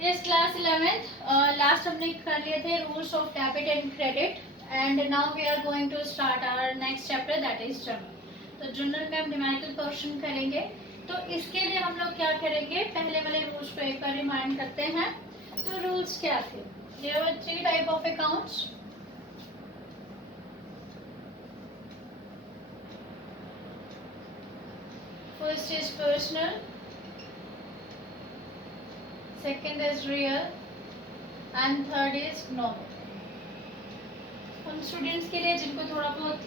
Yes, class 11th. Last हमने कर लिए थे rules of debit and credit, and now we are going to start our next chapter, that is journal. तो journal में हम numerical portion करेंगे. तो इसके लिए हम लोग क्या करेंगे, पहले वाले rules को एक बार रिमाइंड करते हैं. तो rules क्या थे? There were 3 type of accounts. First is personal, second is real, and third is nominal. उन स्टूडेंट्स के लिए जिनको थोड़ा बहुत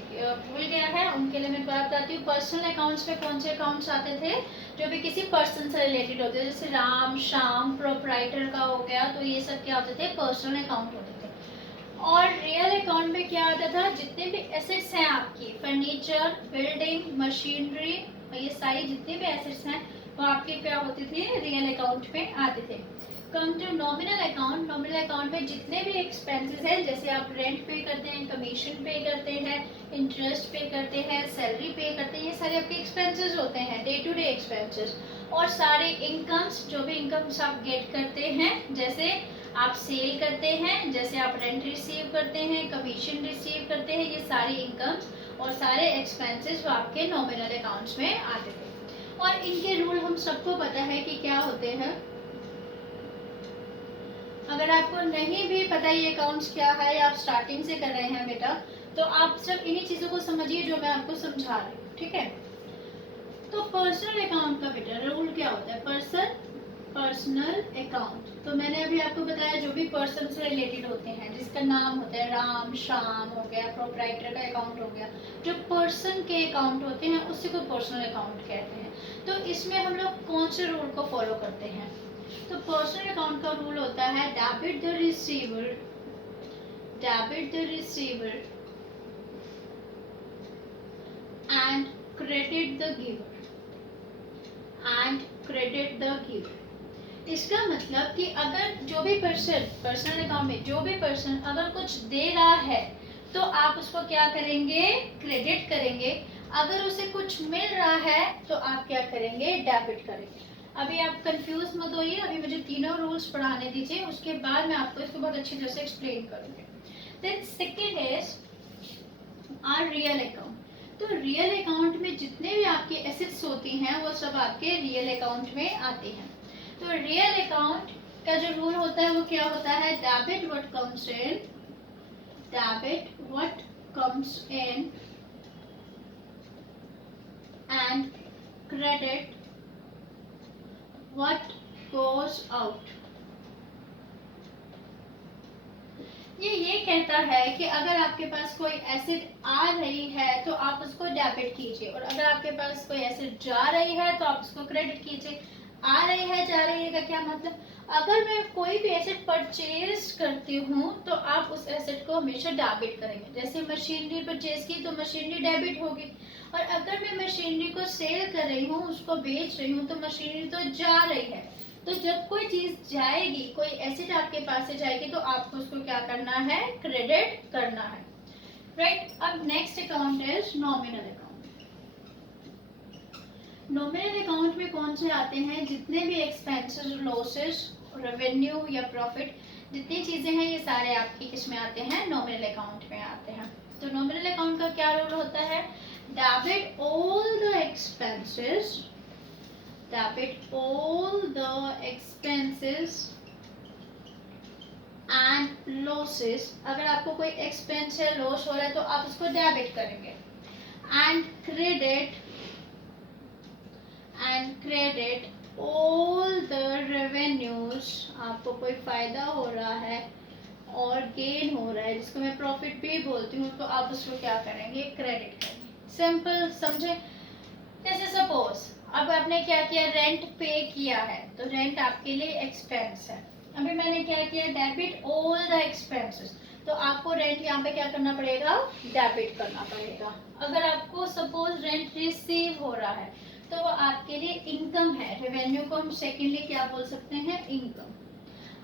भूल गया है उनके लिए मैं बात बताती हूँ. पर्सनल अकाउंट्स में कौन से अकाउंट्स आते थे जो भी किसी पर्सन से रिलेटेड होते थे, जैसे राम, श्याम, प्रोप्राइटर का हो गया, तो ये सब क्या होते थे, पर्सनल अकाउंट होते थे. और रियल अकाउंट में क्या आता था, जितने भी एसेट्स हैं आपकी, फर्नीचर, बिल्डिंग, मशीनरी, ये सारी जितने भी एसेट्स हैं वो आपके क्या होते थे, रियल अकाउंट में आते थे. Come to nominal account. Nominal account में जितने भी एक्सपेंसेस हैं, जैसे आप रेंट पे करते हैं, कमीशन पे करते हैं, इंटरेस्ट पे करते हैं, सैलरी पे करते हैं, ये सारे आपके एक्सपेंसेस होते हैं, डे टू डे एक्सपेंसेस. और सारे इनकम्स, जो भी इनकम्स आप गेट करते हैं, जैसे आप सेल करते हैं, जैसे आप रेंट रिसीव करते हैं, कमीशन रिसीव करते हैं, ये सारी इनकम्स और सारे एक्सपेंसेस वो आपके नॉमिनल अकाउंट्स में आते थे. और इनके रूल हम सबको पता है कि क्या होते हैं. अगर आपको नहीं भी पता ये अकाउंट्स क्या है या आप स्टार्टिंग से कर रहे हैं बेटा, तो आप सब इन्हीं चीज़ों को समझिए जो मैं आपको समझा रही हूँ, ठीक है. तो पर्सनल अकाउंट का बेटा रूल क्या होता है, पर्सनल अकाउंट. तो मैंने अभी आपको बताया जो भी पर्सन से रिलेटेड होते हैं, जिसका नाम होता है राम, श्याम हो गया, प्रोप्राइटर का अकाउंट हो गया, जो पर्सन के अकाउंट होते हैं उसी को पर्सनल अकाउंट कहते हैं. तो इसमें हम लोग कौन से रूल को फॉलो करते हैं. तो पर्सनल अकाउंट का रूल होता है debit the receiver and credit the giver. इसका मतलब कि अगर जो भी पर्सन पर्सनल अकाउंट में जो भी पर्सन अगर कुछ दे रहा है तो आप उसको क्या करेंगे, क्रेडिट करेंगे. अगर उसे कुछ मिल रहा है तो आप क्या करेंगे, डेबिट करेंगे. अभी आप कंफ्यूज मत होइए, अभी मुझे तीनों रूल्स पढ़ाने दीजिए, उसके बाद मैं आपको इसको बहुत अच्छी तरह से एक्सप्लेन करूंगी. Then second is are real account. तो रियल अकाउंट में जितने भी आपके एसेट्स होती हैं वो सब आपके रियल अकाउंट में आते हैं. तो रियल अकाउंट का जो रूल होता है वो क्या होता है, debit what comes in and credit what goes out. ये कहता है कि अगर आपके पास कोई एसेट आ रही है तो आप उसको डेबिट कीजिए, और अगर आपके पास कोई एसेट जा रही है तो आप उसको क्रेडिट कीजिए. आ रही है, जा रही है का क्या मतलब, अगर मैं कोई भी एसेट परचेज करती हूँ तो आप उस एसेट को हमेशा डेबिट करेंगे. जैसे मशीनरी परचेज की तो मशीनरी डेबिट होगी, और अगर मैं मशीनरी को सेल कर रही हूँ, उसको बेच रही हूँ, तो मशीनरी तो जा रही है. तो जब कोई चीज जाएगी, कोई एसेट आपके पास से जाएगी, तो आपको उसको क्या करना है, क्रेडिट करना है, राइट. अब next account is nominal account. Nominal account में कौन से आते हैं, जितने भी एक्सपेंसेस, लॉसेस, रेवेन्यू या प्रॉफिट, जितनी चीजें हैं ये सारे आपकी किसमें आते हैं, नॉमिनल अकाउंट में आते हैं. तो नॉमिनल अकाउंट का क्या रूल होता है, debit all the expenses and losses. अगर आपको कोई एक्सपेंस है, लॉस हो रहा है, तो आप उसको डेबिट करेंगे. And credit all the revenues. आपको कोई फायदा हो रहा है और गेन हो रहा है, जिसको मैं प्रॉफिट भी बोलती हूँ, तो आप उसको क्या करेंगे, क्रेडिट करेंगे. सिंपल समझे. जैसे सपोज अब आपने क्या किया, रेंट पे किया है, तो रेंट आपके लिए एक्सपेंस है. अभी मैंने क्या किया, डेबिट ऑल द एक्सपेंसेस, तो आपको रेंट यहाँ पे क्या करना पड़ेगा, डेबिट करना पड़ेगा. अगर आपको सपोज रेंट रिसीव हो रहा है तो वो आपके लिए इनकम है. रेवेन्यू को हम सेकेंडली क्या बोल सकते हैं, इनकम.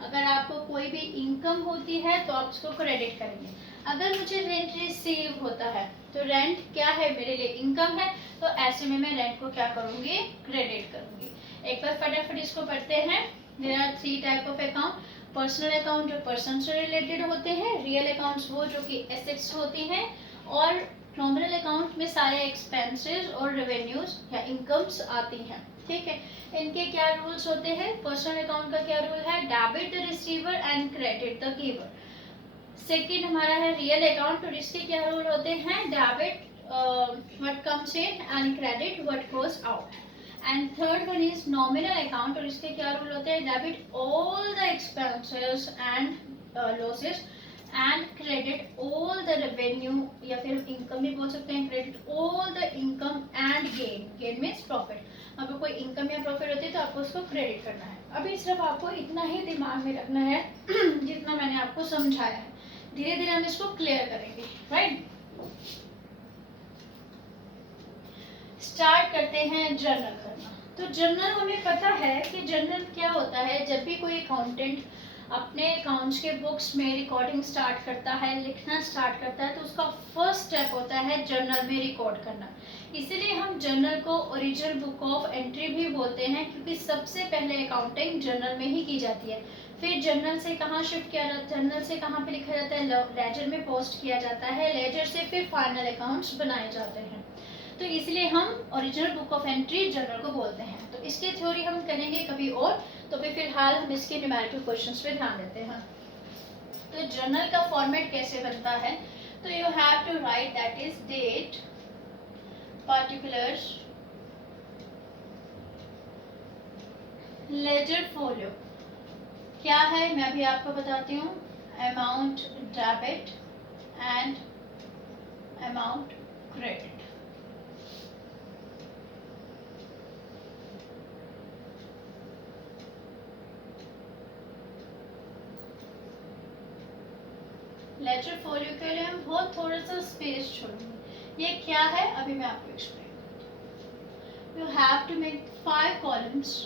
अगर आपको कोई भी इनकम होती है तो आप उसको क्रेडिट करेंगे. अगर मुझे रेंट रिसीव होता है तो रेंट क्या है, मेरे लिए इनकम है, तो ऐसे में मैं रेंट को क्या करूंगी, क्रेडिट करूंगी. एक बार फटाफट इसको पढ़ते हैं. There are 3 type of account. Personal account जो पर्सन से रिलेटेड होते हैं, रियल अकाउंट्स वो जो कि एसेट्स होती हैं, और नॉमिनल अकाउंट में सारे एक्सपेंसेस और रेवेन्यूज या इनकम्स आती हैं। ठीक है, इनके क्या रूल्स होते हैं? पर्सनल अकाउंट का क्या रूल है? Debit the receiver and credit the giver. Second हमारा है रियल अकाउंट, और इसके क्या रूल होते हैं? Debit what comes in and credit what goes out. And third one is nominal account, और इसके क्या रूल होते हैं? Debit all the expenses and losses and credit all the revenue, या फिर इनकम भी बोल सकते हैं, credit all the income and gain. Gain means profit. अगर कोई इनकम या प्रॉफिट होती है तो आपको उसको क्रेडिट करना है। अभी सिर्फ आपको इतना ही दिमाग में रखना है जितना मैंने आपको समझाया है। धीरे धीरे हम इसको क्लियर करेंगे, राइट। स्टार्ट करते हैं जर्नल करना। तो जर्नल हमें पता है कि जर्नल क्या होता है। जब भी कोई अकाउंटेंट अपने अकाउंट्स के बुक्स में रिकॉर्डिंग स्टार्ट करता है, लिखना स्टार्ट करता है, तो उसका फर्स्ट स्टेप होता है जर्नल में रिकॉर्ड करना। इसीलिए हम जर्नल को ओरिजिनल बुक ऑफ एंट्री भी बोलते हैं, क्योंकि सबसे पहले अकाउंटिंग जर्नल में ही की जाती है। फिर जर्नल से कहाँ शिफ्ट किया जाता है? जर्नल से कहाँ पे लिखा जाता है? लेजर में पोस्ट किया जाता है। लेजर से फिर फाइनल अकाउंट्स बनाए जाते हैं। तो इसलिए हम original book of entry journal को बोलते हैं। तो इसकी थ्योरी हम करेंगे कभी और, तो भी फिलहाल हम इसके न्यूमेरिकल क्वेश्चंस पे ध्यान देते हैं। तो जर्नल का फॉर्मेट कैसे बनता है? तो you have to write that is date, particulars, ledger folio क्या है मैं अभी आपको बताती हूँ, amount debit and amount credit. Ledger folio के लिए हम बहुत थोड़ा सा स्पेस छोड़ेंगे। ये क्या है अभी मैं आपको एक्सप्लेन करती हूँ। You have to make 5 columns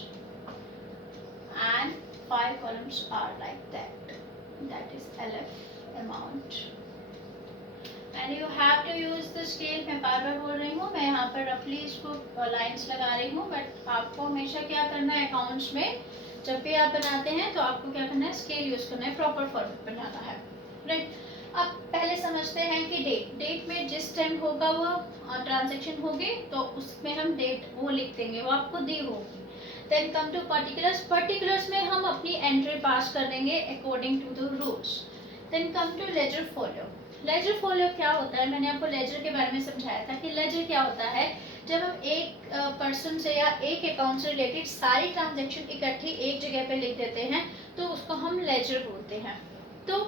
and 5 columns are like that is LF amount and you have to use the scale। मैं बार बार बोल रही हूँ, मैं यहाँ पर रफली इसको लाइंस लगा रही हूँ, बट आपको हमेशा क्या करना है अकाउंट्स में, जब भी आप बनाते हैं तो आपको क्या करना है? स्केल यूज करना है, प्रॉपर फॉर्मेट बनाना है, राइट। अब पहले समझते हैं कि डेट में जिस टाइम होगा वो ट्रांजेक्शन होगी तो उसमें हम डेट वो लिख देंगे, वो आपको दी होगी। Then come to particulars. Particulars में हम अपनी एंट्री पास कर देंगे according to the rules. Then come to ledger folio. Ledger folio क्या होता है? मैंने आपको लेजर के बारे में समझाया था कि लेजर क्या होता है। जब हम एक पर्सन से या एक अकाउंट से रिलेटेड सारी ट्रांजेक्शन इकट्ठी एक जगह पे लिख देते हैं तो उसको हम लेजर बोलते हैं। तो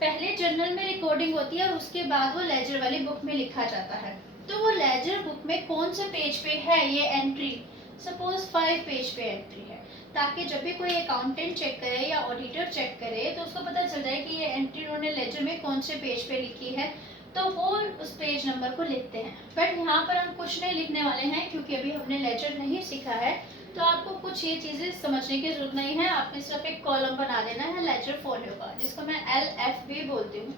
पहले जर्नल में रिकॉर्डिंग होती है और उसके बाद वो लेजर वाली बुक में लिखा जाता है। तो वो लेजर बुक में कौन से पेज पे है ये एंट्री? सपोज 5 पेज पे एंट्री है, ताकि जब भी कोई अकाउंटेंट चेक करे या ऑडिटर चेक करे तो उसको पता चल जाए कि ये एंट्री उन्होंने लेजर में कौन से पेज पे लिखी है, तो वो उस पेज नंबर को लिखते हैं। बट यहाँ पर हम कुछ नहीं लिखने वाले हैं क्योंकि अभी हमने लेजर नहीं सीखा है, तो आपको कुछ ये चीज़ें समझने की जरूरत नहीं है। आपने सिर्फ एक कॉलम बना देना है लेजर फोलियो का, जिसको मैं LF भी बोलती हूँ।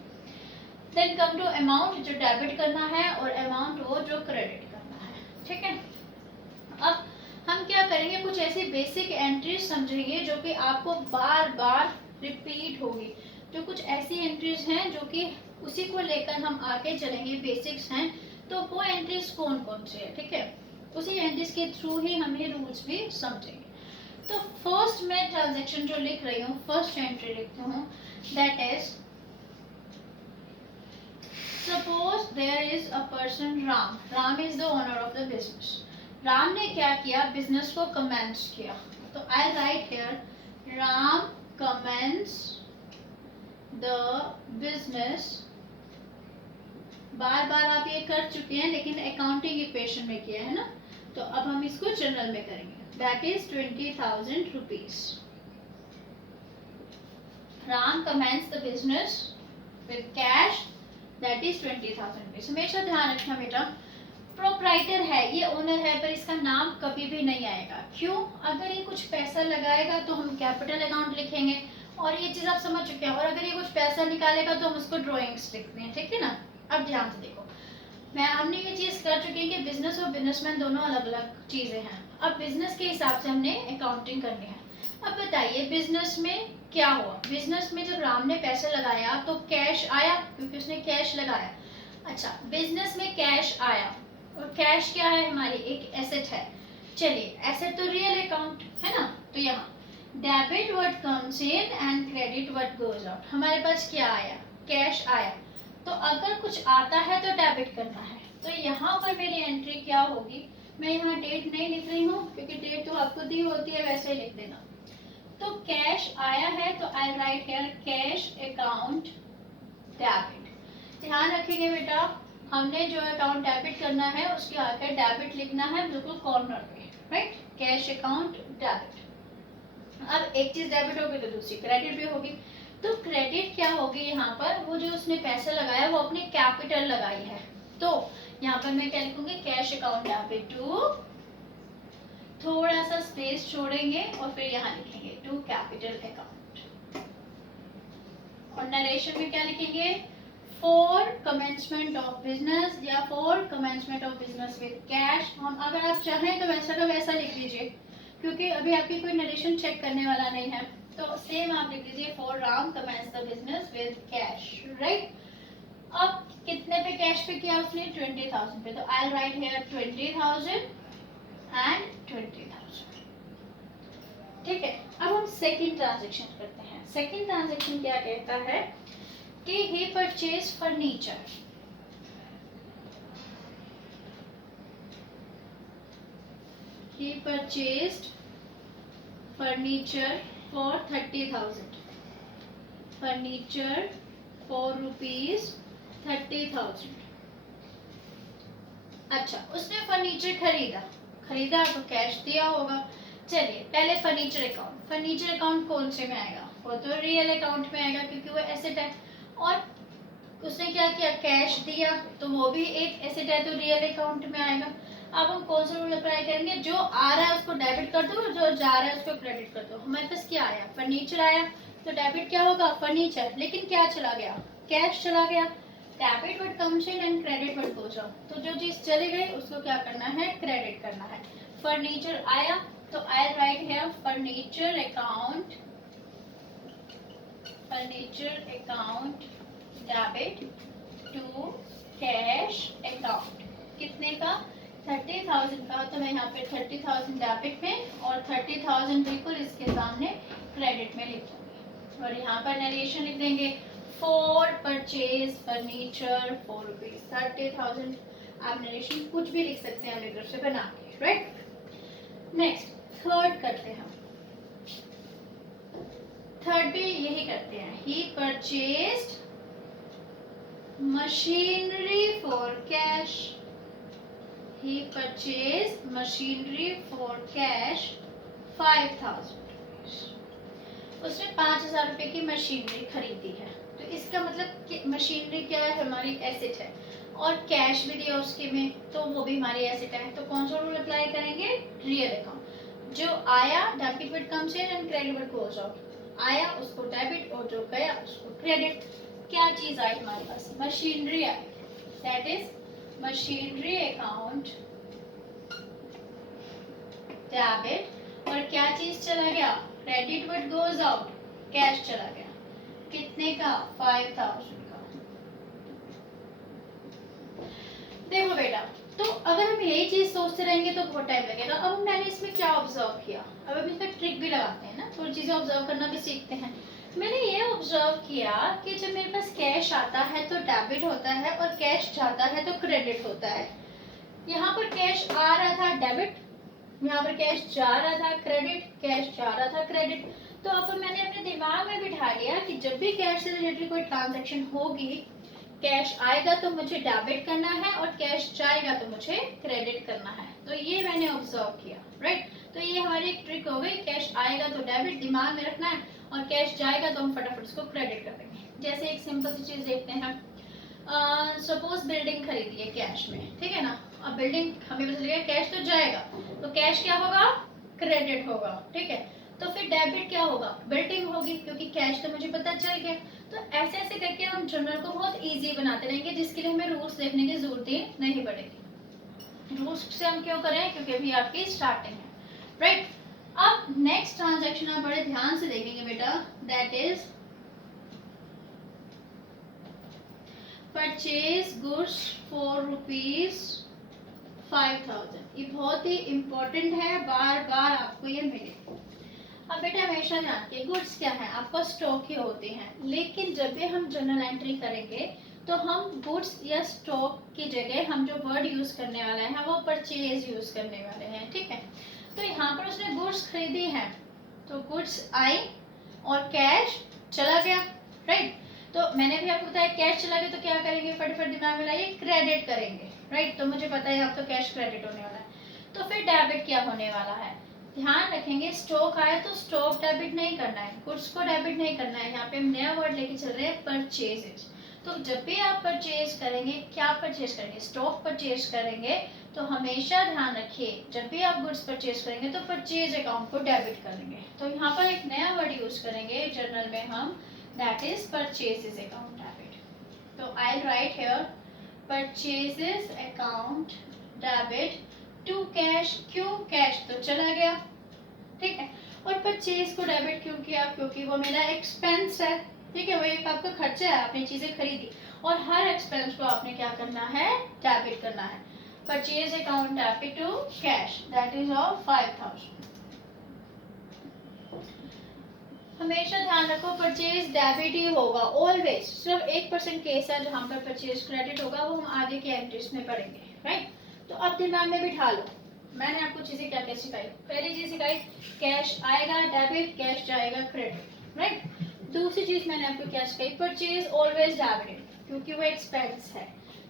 देन कम टू अमाउंट, जो डेबिट करना है, और अमाउंट वो जो क्रेडिट करना है, ठीक है। अब हम क्या करेंगे, कुछ ऐसी बेसिक एंट्रीज समझेंगे जो कि आपको बार बार रिपीट होगी। जो कुछ ऐसी एंट्रीज हैं जो कि उसी को लेकर हम आगे चलेंगे, बेसिक्स हैं, तो वो एंट्रीज कौन कौन सी है, ठीक है। उसी एंट्रीज के थ्रू ही हम ये रूल्स भी समझेंगे। तो फर्स्ट मैं ट्रांजेक्शन जो लिख रही हूँ, फर्स्ट एंट्री लिखती हूँ, that is suppose there is a person Ram. Ram is the owner of the business. Ram ने क्या किया? बिजनेस को कमेंस किया। तो I write here Ram commence the business. बार बार आप ये कर चुके हैं लेकिन अकाउंटिंग इक्वेशन में किया है ना, तो अब हम इसको जनरल में करेंगे। That is 20,000 rupees. Ram commence the business with cash, that is 20,000 rupees. हमेशा ध्यान रखना बेटा, प्रोप्राइटर है, ये ओनर है, पर इसका नाम कभी भी नहीं आएगा। क्यों? अगर ये कुछ पैसा लगाएगा तो हम कैपिटल अकाउंट लिखेंगे, और ये चीज आप समझ चुके हैं। और अगर ये कुछ पैसा निकालेगा तो हम उसको ड्रॉइंग्स लिखते हैं, ठीक है ना। अब ध्यान से देखो, हमने ये चीज कर चुके हैं कि बिजनेस और बिजनेसमैन दोनों अलग अलग चीजें हैं। अब बिजनेस के हिसाब से हमने अकाउंटिंग करनी है। अब बताइए बिजनेस में क्या हुआ। बिजनेस में जब राम ने पैसे लगाया तो कैश आया, क्योंकि उसने कैश लगाया। अच्छा, बिजनेस में कैश आया, और कैश क्या है, हमारी एक एसेट है। चलिए, एसेट तो रियल अकाउंट है ना, तो यहाँ debit what comes in and credit what goes out. हमारे पास क्या आया, कैश आया। तो अगर कुछ आता है तो डेबिट करना है, तो यहाँ पर मेरी एंट्री क्या होगी, मैं यहाँ डेट नहीं लिख रही हूँ क्योंकि डेट तो आपको दी होती है, वैसे ही लिख देना। तो कैश आया है तो I write here cash account debit. ध्यान रखेंगे बेटा, हमने जो अकाउंट डेबिट करना है उसके आगे डेबिट लिखना है बिल्कुल कॉर्नर पे, राइट। Cash account debit. अब एक चीज डेबिट होगी तो दूसरी क्रेडिट भी होगी। तो क्रेडिट क्या होगी, यहाँ पर वो जो उसने पैसा लगाया वो अपने कैपिटल लगाई है, तो यहाँ पर मैं क्या लिखूंगी, कैश अकाउंट डेबिट टू, थोड़ा सा स्पेस छोड़ेंगे और फिर यहाँ लिखेंगे टू कैपिटल अकाउंट। और नरेशन में क्या लिखेंगे, फॉर कमेंसमेंट ऑफ बिजनेस या for commencement of business with cash. हम अगर आप चाहें तो वैसा का वैसा लिख लीजिए, क्योंकि अभी आपकी कोई नरेशन चेक करने वाला नहीं है, तो सेम आप लिख लीजिए for Ram commence the business with cash, right. अब कितने पे कैश पे किया उसने, 20,000 पे, तो आई राइट हियर 20,000 एंड 20,000। ठीक है, अब हम सेकंड ट्रांजैक्शन करते हैं। सेकंड ट्रांजैक्शन क्या कहता है कि he purchase furniture. He purchased furniture for 30,000। Furniture for ₹30,000। अच्छा, उसने फर्नीचर खरीदा तो कैश दिया होगा। चलिए, पहले फर्नीचर अकाउंट। फर्नीचर अकाउंट कौन से में आएगा, वो तो रियल अकाउंट में आएगा क्योंकि वो एसेट है। और उसने क्या किया, कैश दिया, तो वो भी एक एसेट है, तो रियल अकाउंट में आएगा। अब हम कौन सा रूल अप्लाई करेंगे, जो आ रहा है उसको डेबिट कर दो, जो जा रहा है उसको क्रेडिट कर दो। हमारे पास क्या आया, फर्नीचर आया, तो डेबिट क्या होगा, फर्नीचर। लेकिन क्या चला गया, कैश चला गया। Debit what comes in and credit what goes out. तो जो चीज चली गई उसको क्या करना है, क्रेडिट करना है। फर्नीचर आया तो I write here furniture account, furniture account debit to cash account. कितने का, 30,000 का, तो मैं यहाँ पे 30,000 डेबिट में और 30,000 बिल्कुल इसके सामने क्रेडिट में लिख दूंगी। और यहाँ पर नरेशन लिख देंगे फॉर परचेज फर्नीचर फॉर ₹30,000। आप नरेशन कुछ भी लिख सकते हैं अपनी तरफ से बना के, राइट। नेक्स्ट थर्ड करते हैं, थर्ड भी यही करते हैं। ही purchased machinery for cash. He purchased machinery for cash 5,000। उसने 5,000 रुपए की मशीनरी खरीदी है, तो इसका मतलब कि मशीनरी क्या है, हमारी एसेट है, और कैश भी दिया उसके में, तो वो भी हमारी एसेट है। तो कौन सा रूल अप्लाई करेंगे, रियल अकाउंट। जो आया debit what comes in and credit what goes out. आया उसको डेबिट और जो गया उसको क्रेडिट। क्या चीज आई हमारे पास, मशीनरी आई, that is machinery account debit. और क्या चीज चला गया, credit what goes out, cash चला गया। कितने का, 5,000 का। देखो बेटा, तो अगर हम यही चीज सोचते रहेंगे तो बहुत टाइम लगेगा। अब मैंने इसमें क्या ऑब्जर्व किया, अब हम इसमें ट्रिक भी लगाते हैं ना, थोड़ी चीजें ऑब्जर्व करना भी सीखते हैं। मैंने ये ऑब्जर्व किया कि जब मेरे पास कैश आता है तो डेबिट होता है और कैश जाता है तो क्रेडिट होता है। यहाँ पर कैश आ रहा था डेबिट, यहाँ पर कैश जा रहा था क्रेडिट, कैश जा रहा था क्रेडिट। तो अब मैंने अपने दिमाग में बिठा लिया कि जब भी कैश से रिलेटेड कोई ट्रांजैक्शन होगी, कैश आएगा तो मुझे डेबिट करना है और कैश जाएगा तो मुझे क्रेडिट करना है। तो ये मैंने ऑब्जर्व किया, राइट। तो ये हमारी एक ट्रिक हो गई, कैश आएगा तो डेबिट दिमाग में रखना है और कैश जाएगा तो हम फटाफट उसको क्रेडिट कर देंगे। जैसे एक सिंपल सी चीज देखते हैं, सपोज बिल्डिंग खरीदी है कैश में, ठीक है ना। अब बिल्डिंग हमें पता चलेगा कैश तो जाएगा, तो कैश क्या होगा, क्रेडिट होगा, ठीक है। तो फिर डेबिट क्या होगा, बिल्डिंग होगी, क्योंकि कैश तो मुझे पता चल गया। तो ऐसे ऐसे करके हम जर्नल को बहुत इजी बनाते रहेंगे, जिसके लिए हमें रूल्स देखने की जरूरत ही नहीं पड़ेगी। रूल्स से हम क्यों करें, क्योंकि अभी आपकी स्टार्टिंग है, राइट। अब नेक्स्ट ट्रांजैक्शन आप बड़े ध्यान से देखेंगे बेटा, that is purchase goods for ₹5,000। ये बहुत ही इंपॉर्टेंट है, बार बार आपको ये मिले। अब बेटा हमेशा ध्यान रखिए, गुड्स क्या है, आपका स्टॉक ही होते हैं, लेकिन जब भी हम जर्नल एंट्री करेंगे तो हम गुड्स या स्टॉक की जगह हम जो वर्ड यूज करने वाले हैं वो परचेज यूज करने वाले हैं, ठीक है। तो यहाँ पर उसने गुड्स खरीदी हैं, तो गुड्स आई और कैश चला गया, राइट। तो मैंने भी आपको बताया कैश चला गया तो क्या करेंगे, फटाफट दिमाग में लाइए, क्रेडिट करेंगे, राइट। तो मुझे पता है आपका कैश क्रेडिट होने वाला है। तो फिर डेबिट क्या होने वाला है, ध्यान रखेंगे, स्टॉक आया तो स्टॉक डेबिट नहीं करना है, गुड्स को डेबिट नहीं करना है। यहाँ पे हम नया वर्ड लेके चल रहे हैं, परचेजेस। तो जब भी आप परचेज करेंगे, क्या परचेज करेंगे, स्टॉक परचेज करेंगे, तो हमेशा ध्यान रखिए जब भी आप गुड्स परचेज करेंगे तो परचेज अकाउंट को डेबिट करेंगे। तो यहाँ पर एक नया वर्ड यूज करेंगे जर्नल में हम, that is purchases account debit. तो I write here purchases account debit to cash. क्यों, कैश तो चला गया, ठीक है। और परचेज को डेबिट क्यों किया, क्योंकि वो मेरा एक्सपेंस है, ठीक है, वो एक आपका खर्चा है, आपने चीजें खरीदी और हर एक्सपेंस को आपने क्या करना है, डेबिट करना है। Purchase account debit to cash, that is of 5,000। हमेशा ध्यान रखो परचेज डेबिट ही होगा ऑलवेज, सिर्फ 1% केस है जहां पर परचेज क्रेडिट होगा, वो हम आगे के एंट्रीज में पढ़ेंगे, राइट। तो अब दिमाग में बिठा लो, मैंने आपको चीजें क्या क्या सिखाई। पहली चीज सिखाई कैश आएगा डेबिट, कैश जाएगा क्रेडिट, राइट। दूसरी चीज मैंने आपको क्या सिखाई, परचेज ऑलवेज डेबिट, क्योंकि वो एक्सपेंस है,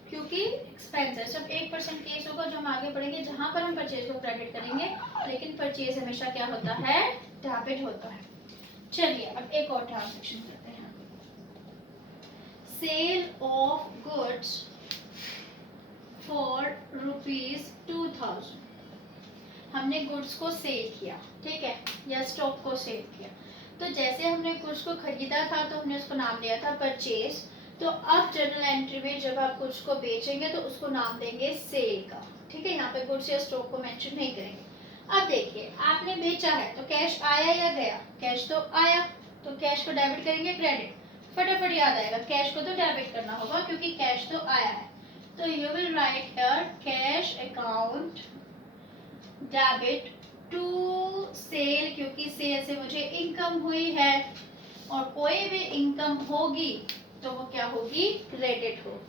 क्योंकि एक्सपेंस है। सिर्फ 1% केस होगा जो हम आगे पढ़ेंगे जहां पर हम परचेज को क्रेडिट करेंगे, लेकिन परचेज हमेशा क्या होता है, डेबिट होता है। चलिए अब एक और ट्रांजैक्शन करते हैं, सेल ऑफ गुड्स फॉर ₹2,000। हमने गुड्स को सेल किया, ठीक है, या स्टॉक को सेल किया। तो जैसे हमने गुड्स को खरीदा था तो हमने उसको नाम दिया था परचेज। तो अब जर्नल एंट्री में जब आप गुड्स को बेचेंगे तो उसको नाम देंगे सेल का, ठीक है। यहाँ पे गुड्स या स्टॉक को मेंशन नहीं करेंगे। अब देखिए आपने बेचा है तो कैश आया या गया, कैश तो आया, तो कैश को डेबिट करेंगे क्रेडिट, फटाफट याद आएगा कैश को तो डेबिट करना होगा क्योंकि कैश तो आया है। तो you will write here cash account debit to sale, क्योंकि सेल से मुझे इनकम हुई है और कोई भी इनकम होगी तो वो क्या होगी, क्रेडिट हो।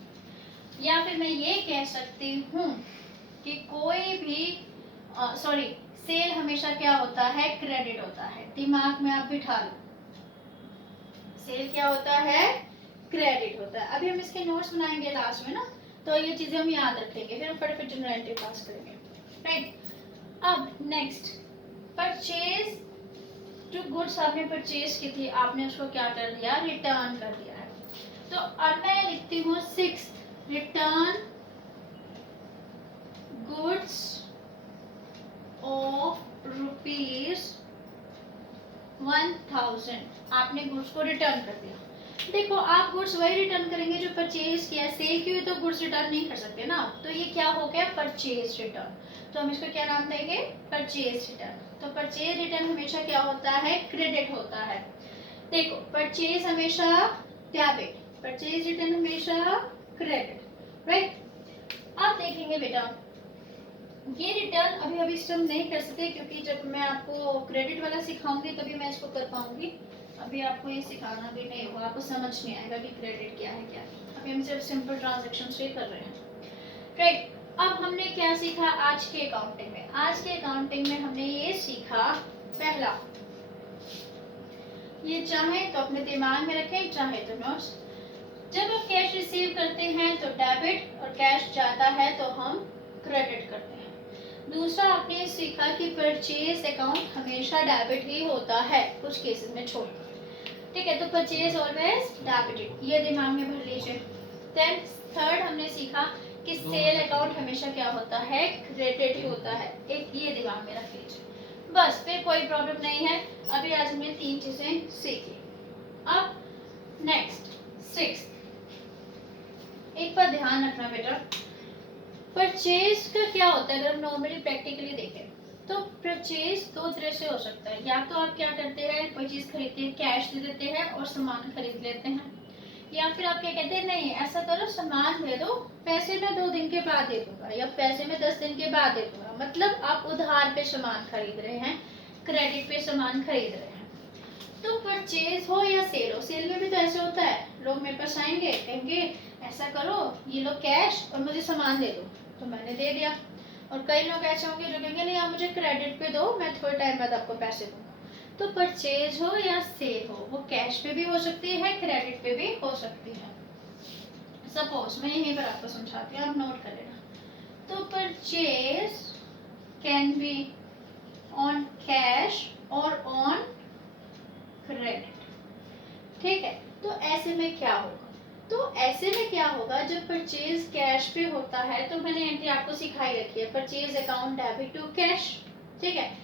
या फिर मैं ये कह सकती हूँ कि कोई भी सॉरी, सेल हमेशा क्या होता है, क्रेडिट होता है, दिमाग में आप बिठा लो, सेल क्या होता है, क्रेडिट होता है। अभी हम इसके नोट्स बनाएंगे लास्ट में ना, तो ये चीजें हम याद रखेंगे, फिर हम फटाफट जनरल एंट्री पास करेंगे, राइट। अब नेक्स्ट परचेज जो गुड्स आपने परचेज की थी, आपने उसको क्या कर दिया, रिटर्न कर दिया है। तो अब मैं लिखती हूँ 6 रिटर्न गुड्स ऑफ ₹1,000। आपने गुड्स को रिटर्न कर दिया। देखो आप गुड्स वही रिटर्न करेंगे जो परचेज किया, सेल की हुई तो गुड्स रिटर्न नहीं कर सकते ना, तो ये क्या हो गया, परचेज रिटर्न। तो हम इसको क्या नाम देंगे, परचेज रिटर्न। तो परचेज रिटर्न हमेशा क्या होता है, क्रेडिट होता है। देखो परचेज हमेशा डेबिट, परचेज रिटर्न हमेशा क्रेडिट, राइट। अब देखेंगे बेटा ये रिटर्न अभी अभी हम नहीं कर सकते, क्योंकि जब मैं आपको क्रेडिट वाला सिखाऊंगी तभी मैं इसको कर पाऊंगी। अभी आपको ये सिखाना भी नहीं होगा, आपको समझ नहीं आएगा कि क्रेडिट क्या है क्या नहीं। अभी हम सिर्फ सिंपल ट्रांजेक्शन से कर रहे हैं, राइट। अब हमने क्या सीखा आज के अकाउंटिंग में, आज के अकाउंटिंग में हमने ये सीखा, पहला ये चाहे तो अपने दिमाग में रखें, चाहे तो नोट्स, जब आप कैश रिसीव करते हैं तो डेबिट और कैश जाता है तो हम क्रेडिट करते हैं। दूसरा आपने सीखा कि परचेज अकाउंट हमेशा डेबिट ही होता है, कुछ केसेस में छोड़कर, ठीक है। तो परचेज ऑलवेज डेबिटेड, ये दिमाग में भर लीजिए। देन थर्ड हमने सीखा कि सेल अकाउंट हमेशा क्या होता है, क्रेडिट ही होता है, एक ये दिमाग में रख लीजिए, बस फिर कोई प्रॉब्लम नहीं है। अभी आज हमने 3 चीजें सीखी। अब नेक्स्ट 6, एक बार ध्यान रखना बेटा, परचेज का क्या होता है, अगर हम नॉर्मली प्रैक्टिकली देखें तो परचेज दो तरह से हो सकता है, या तो आप क्या करते हैं कोई चीज़ खरीदते हैं कैश दे देते हैं और सामान खरीद लेते हैं, या फिर आप क्या कहते हैं नहीं ऐसा करो सामान दे दो, पैसे मैं 2 दिन के बाद दे दूंगा या पैसे मैं 10 दिन के बाद दे दूंगा, मतलब आप उधार पे सामान खरीद रहे हैं, क्रेडिट पे सामान खरीद रहे हैं। तो परचेज हो या सेल हो, सेल में भी तो ऐसे होता है, लोग मेरे पास आएंगे कहेंगे ऐसा करो ये लो कैश और मुझे सामान दे दो, तो मैंने दे दिया। और कई लोग ऐसे होंगे जो कहेंगे नहीं आप मुझे क्रेडिट पे दो मैं थोड़े टाइम बाद आपको पैसे दूंगा। तो परचेज हो या सेल हो वो कैश पे भी हो सकती है क्रेडिट पे भी हो सकती है। सपोज मैं यहीं पर आपको समझाती हूँ, आप नोट कर लेना। तो purchase can be on cash और ऑन क्रेडिट, ठीक है। तो ऐसे में क्या होगा, तो ऐसे में क्या होगा जब परचेज कैश पे होता है तो मैंने एंट्री आपको सिखाई रखी है purchase account debit to cash, ठीक है।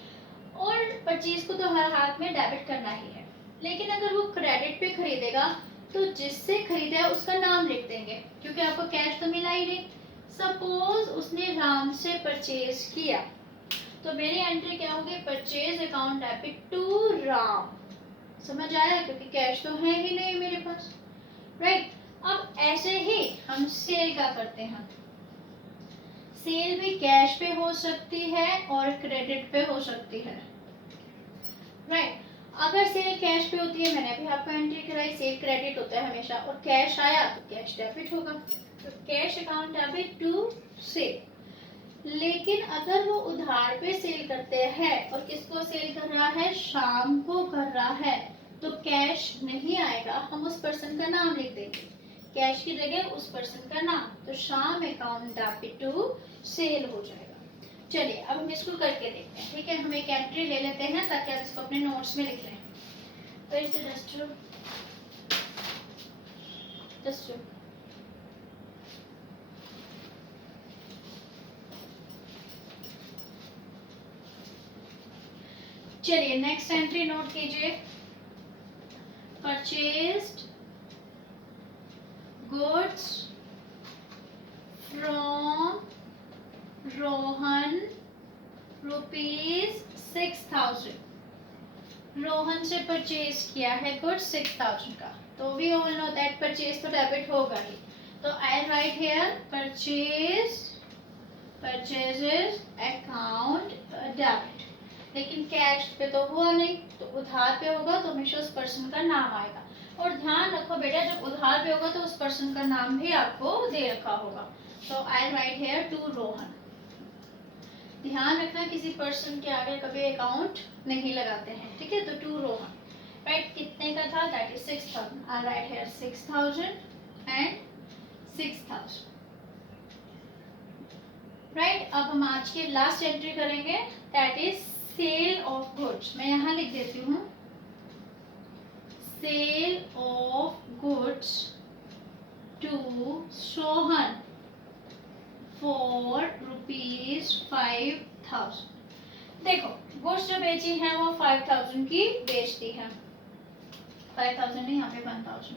और परचेज को तो हर हाथ में डेबिट करना ही है, लेकिन अगर वो क्रेडिट पे खरीदेगा तो जिससे खरीदा है उसका नाम लिख देंगे क्योंकि आपको कैश तो मिला ही नहीं। सपोज उसने राम से परचेज किया तो मेरी एंट्री क्या होगी purchase account debit to Ram, समझ आया, क्योंकि कैश तो है ही नहीं मेरे पास, राइट। अब ऐसे ही हम सेल का करते हैं, सेल भी कैश पे हो सकती है और क्रेडिट पे हो सकती है, राइट। अगर सेल कैश पे होती है मैंने अभी आपको एंट्री कराई सेल क्रेडिट होता है हमेशा और कैश आया तो कैश डेबिट होगा, तो cash account debit to sale. लेकिन अगर वो उधार पे सेल करते हैं और किसको सेल कर रहा है शाम को कर रहा है तो कैश नहीं आएगा, हम उस पर्सन का नाम लिख देंगे, कैश की जगह उस पर्सन का नाम, तो शाम अकाउंट डेबिट टू सेल हो जाएगा। चलिए अब हम इसको करके देखते हैं, ठीक है। हम एक एंट्री ले लेते हैं ताकि आप इसको अपने नोट्स में लिख लें। तो इसे डस्टर चलिए नेक्स्ट एंट्री नोट कीजिए, purchased goods from Rohan ₹6000, Rohan से परचेज किया है गुड्स 6000 का, तो we all know that purchase तो डेबिट होगा ही, तो I write here purchases account debit, लेकिन कैश पे तो हुआ नहीं तो उधार पे होगा तो हमेशा उस पर्सन का नाम आएगा। और ध्यान रखो बेटा जब उधार पे होगा तो उस पर्सन का नाम भी आपको दे रखा होगा, तो I write here to Rohan. ध्यान रखना किसी पर्सन के आगे कभी अकाउंट नहीं लगाते हैं, ठीक है। तो टू रोहन, राइट, कितने का था that is 6000, I write here 6000 and 6000, right. अब हम आज के लास्ट एंट्री करेंगे that is sale of goods, मैं यहाँ लिख देती हूँ sale of goods to Sohan for ₹5000। देखो गुड्स जो बेची है वो 5000 की बेचती है, 5000 नहीं यहाँ पे 1000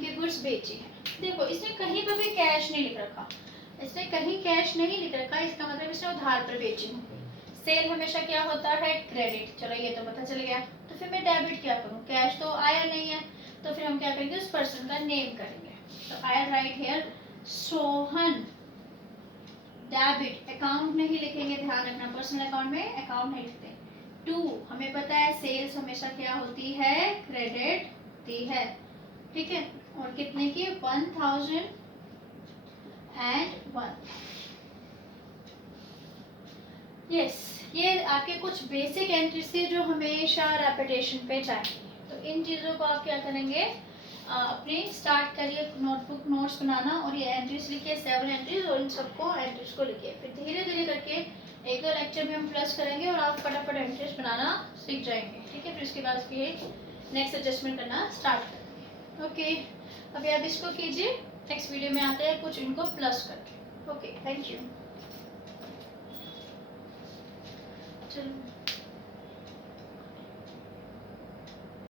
की गुड्स बेची है। देखो इसने कहीं पर भी कैश नहीं लिख रखा, इसने कहीं कैश नहीं लिख रखा, इसका मतलब इसने उधार पर बेची है। सेल हमेशा क्या होता है क्रेडिट, चलो ये तो पता चल गया। तो फिर मैं डेबिट क्या करूँ, कैश तो आया नहीं है, तो फिर हम क्या करेंगे उस पर्सन का नेम करेंगे, तो I write here Sohan debit, account नहीं लिखेंगे, ध्यान रखना पर्सनल अकाउंट में अकाउंट नहीं लिखते। टू हमें पता है सेल्स हमेशा क्या होती है क्रेडिट होती है, ठीक है। और कितने की 1001, यस ये आपके कुछ बेसिक एंट्रीज थे जो हमेशा रेपिटेशन पे चाहिए। तो इन चीज़ों को आप क्या करेंगे अपने स्टार्ट करिए नोटबुक नोट्स बनाना और ये एंट्रीज लिखिए 7 एंट्रीज और इन सबको एंट्रीज को लिखिए, फिर धीरे धीरे करके एक दो लेक्चर में हम प्लस करेंगे और आप फटाफट एंट्रीज बनाना सीख जाएंगे, ठीक है। फिर उसके बाद फिर नेक्स्ट एडजस्टमेंट करना स्टार्ट करेंगे, ओके। अभी आप इसको कीजिए, नेक्स्ट वीडियो में आते हैं कुछ इनको प्लस करके, ओके थैंक यू। चलो